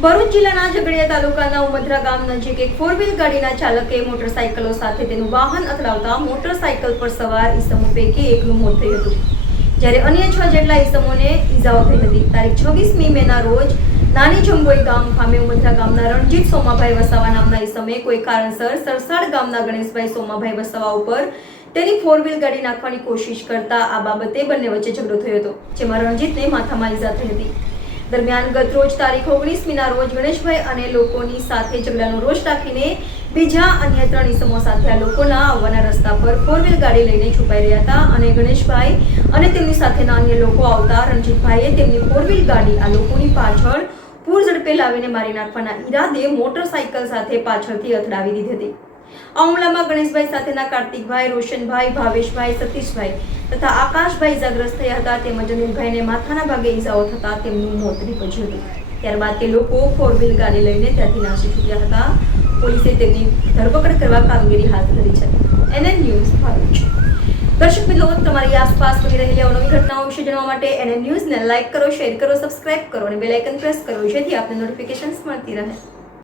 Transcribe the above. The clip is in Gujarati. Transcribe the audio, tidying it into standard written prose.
ભરૂચ જિલ્લાના ઝઘડિયા તાલુકાના ઉમદરા ગામ નજીક એક 4 વ્હીલ ગાડીના ચાલકે મોટરસાઇકલો સાથે તેનું વાહન અથડાવતા મોટરસાઇકલ પર સવાર ઈસમો પૈકી એકનું મોત થયું હતું, જ્યારે અન્ય 6 જેટલા ઈસમોને ઈજાઓ થઈ હતી. તારીખ 26મી મેના રોજ નાની જંબોઈ ગામ ખામે ઉમદરા ગામના રણજીત સોમાભાઈ વસાવા નામના ઈસમે કોઈ કારણસર સરસાડ ગામના ગણેશભાઈ સોમાભાઈ વસાવા ઉપર તેની 4 વ્હીલ ગાડી નાખવાની કોશિશ કરતા આ બાબતે બંને વચ્ચે ઝઘડો થયો હતો, જેમાં રણજીતને માથામાં ઈજા થઈ હતી. દરમિયાન ગત રોજ તારીખ 19મીના રોજ ગણેશભાઈ અને લોકોની સાથે ઝઘડાનો રોષ રાખીને બીજા અન્ય 3 ઈસમો સાથે આ લોકોના આવવાના રસ્તા પર 4 વ્હીલ ગાડી લઈને છુપાઈ રહ્યા હતા અને ગણેશભાઈ અને તેમની સાથેના અન્ય લોકો આવતા રણજીતભાઈએ તેમની 4 વ્હીલ ગાડી આ લોકોની પાછળ પૂર ઝડપે લાવીને મારી નાખવાના ઈરાદે મોટરસાઇકલ સાથે પાછળથી અથડાવી દીધી હતી. આ હુમલામાં ગણેશભાઈ સાથેના કાર્તિકભાઈ, રોશનભાઈ, ભાવેશભાઈ, સતીશભાઈ તથા આકાશભાઈ ઇજાગ્રસ્ત થયા હતા, તેમજ અનિલભાઈને માથાના ભાગે ઇજાઓ થતા તેમનું મોત નીપજ્યું હતું. ત્યારબાદ તે લોકો 4 વ્હીલ ગાડી લઈને ત્યાંથી નાસી છૂટ્યા હતા. પોલીસે તેમની ધરપકડ કરવા કામગીરી હાથ ધરી છે. NN news Bharuch. દર્શક મિત્રો, તમારી આસપાસ બની રહેલી અવનવી ઘટનાઓ વિશે જાણવા માટે NN ન્યૂઝને લાઇક કરો, શેર કરો, સબસ્ક્રાઇબ કરો અને બેલ આઇકન પ્રેસ કરો, જેથી આપને નોટિફિકેશન્સ મળતી રહે.